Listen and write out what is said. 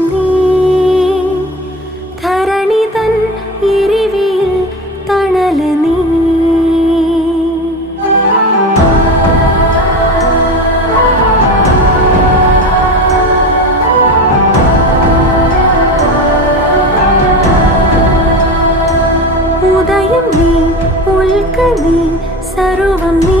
ദീപം നീ ധരണി തൻ എരിവിൽ തണല് നീ ഉദയം നീ ഉൽക്ക നീ സർവം നീ